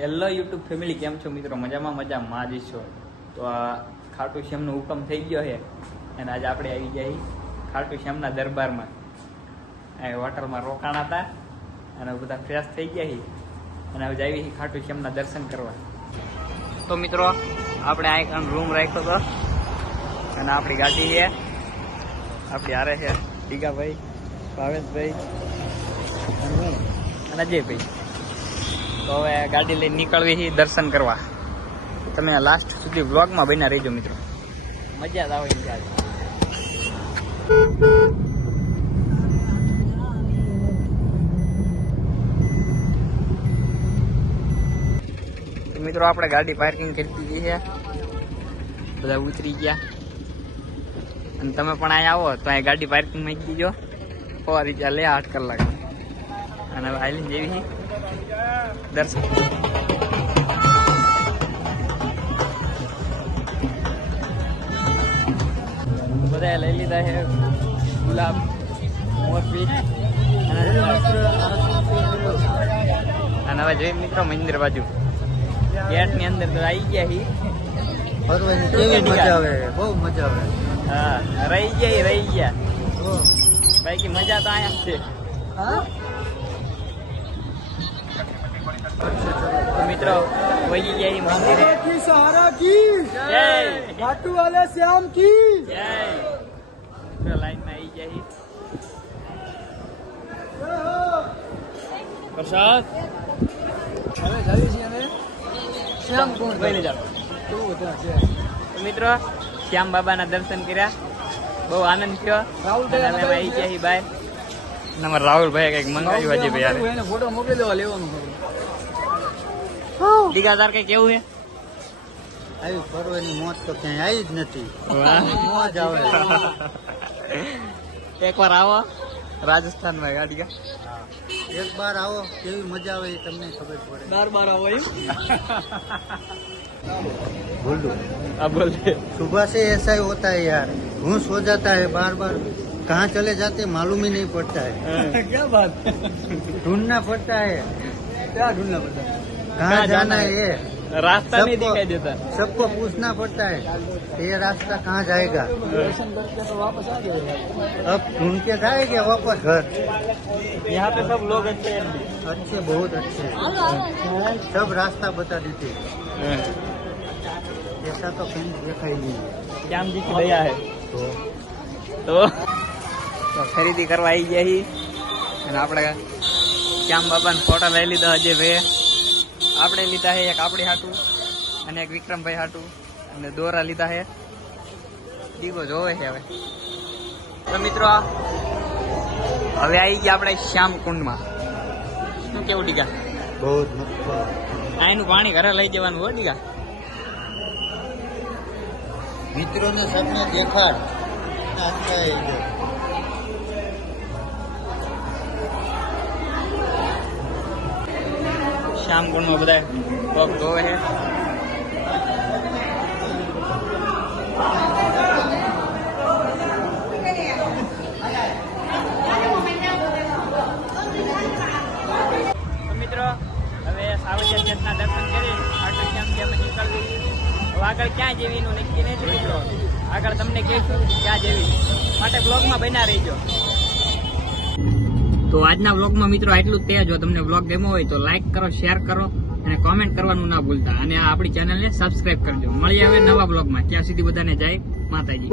Hello YouTube family, કેમ છો મિત્રો? મજામાં જ છો. તો આ ખાટુ શ્યામનો હુકમ થઈ ગયો છે અને આજે આપણે આવી ગયા ખાટુ શ્યામના દરબારમાં. અહીં હોટલમાં રોકાણા હતા અને બધા ફ્રેશ થઈ ગયા અને હવે આવી ખાટુ શ્યામના દર્શન કરવા. તો મિત્રો આપણે અહીં રૂમ રાખ્યો હતો અને આપણી ગાડી છે, આપણી હારે છે ટીકાભાઈ, ભાવેશભાઈ અને હું અને અજયભાઈ. તો હવે ગાડી લઈને નીકળવી છે દર્શન કરવા. તમે લાસ્ટ સુધી વ્લોગમાં બન્યા રહેજો મિત્રો, મજા જ આવે એમ ત્યારે. મિત્રો આપણે ગાડી પાર્કિંગ કરી દીધી છે, બધા ઉતરી ગયા અને તમે પણ અહીંયા આવો તો અહીં ગાડી પાર્કિંગ માં દીજો. ફરી ચાલે 8 કલાક અને હવે આઈલિન જેવી દર્શન. બધા લઈ લીધા છે ગુલાબ, મોરપી અને હવે જોઈએ મિત્રો મંદિર બાજુ. ગેટ ની અંદર તો આવી ગયા હી. કેવી મજા આવે, બહુ મજા આવે. હા, રહી ગયા બાકી મજા તો અહીંયા છે. તો મિત્રો વહી ગયા મંદિરે. सहारा की જય घाटू वाले श्याम की જય. મિત્રો લાઈન માં આવી ગયા પ્રસાદ. હવે જઈએ છીએ અમે શ્યામ કુંડ. લઈ જાઓ. મિત્રો શ્યામ બાબાના દર્શન કર્યા, બહુ આનંદ થયો. રાહુલભાઈ અને અમે આવી ગયા બહાર. અમારા રાહુલભાઈ કઈક મંગાવ્યું આજે ભાઈ. એને ફોટો મોકલી દેવા લેવાનું. દીઘા તાર કઈ કેવું છે? આવી ફરવાની મોજ તો ક્યાંય આવી જ નથી. મોજ આવે. એક વાર આવો રાજસ્થાનમાં ગાડી. एक बार आओ, केवी मजा आवे તમને ખબર પડે. બાર આવો એમ. बोलो अब बोल सुबह से ऐसा ही होता है यार, घूस हो जाता है बार बार, कहाँ चले जाते मालूम ही नहीं पड़ता है. क्या बात, ढूंढना पड़ता है. क्या ढूंढना पड़ता है? कहाँ जाना है ये रास्ता नहीं दिखाई देता. सबको पूछना पड़ता है ये रास्ता कहाँ जाएगा. दर्शन करके तो वापस आ जाएगा. अब ढूंढ के जाएंगे वापस घर. यहाँ पे सब लोग अच्छे हैं. अच्छे, बहुत अच्छे, सब रास्ता बता देते. ऐसा तो कहीं देखा ही नहीं. श्याम जी की दया है. તો ખરીદી કરવા આવી ગયા છીએ અને આપણે શ્યામ બાબાના ફોટા લઈ લીધા અજયભાઈ. આપણે લીધા છે એક આપણી હાટું અને એક વિક્રમભાઈ હાટું અને દોરા લીધા છે. દીવો જોવે છે હવે. તો મિત્રો હવે આવી ગયા આપણે શ્યામ કુંડમાં. શું કેવું ડીગા? बहुत मस्त. અહીંનું પાણી ઘરે લઈ જવાનું હો ડીગા. मित्रों ने सबने देखा. अच्छा है ये. શ્યામ કુંડમાં બધા પગ ધોવે છે. મિત્રો હવે સાવચેત જેતના દર્શન કરી ખાટુ શ્યામ જે અમે નીકળવી. હવે આગળ ક્યાં જેવી એનું નક્કી નથી મિત્રો. આગળ તમને કહીશું ક્યાં જેવી, માટે બ્લોગમાં બન્યા રહીજો. તો આજના વ્લોગમાં મિત્રો આટલું જ તે. જો તમને વ્લોગ ગમ્યો હોય તો લાઈક કરો, શેર કરો અને કોમેન્ટ કરવાનું ના ભૂલતા. અને આ આપણી ચેનલને સબસ્ક્રાઇબ કરજો. મળીએ હવે નવા વ્લોગમાં. ત્યાં સુધી બધાને જય માતાજી.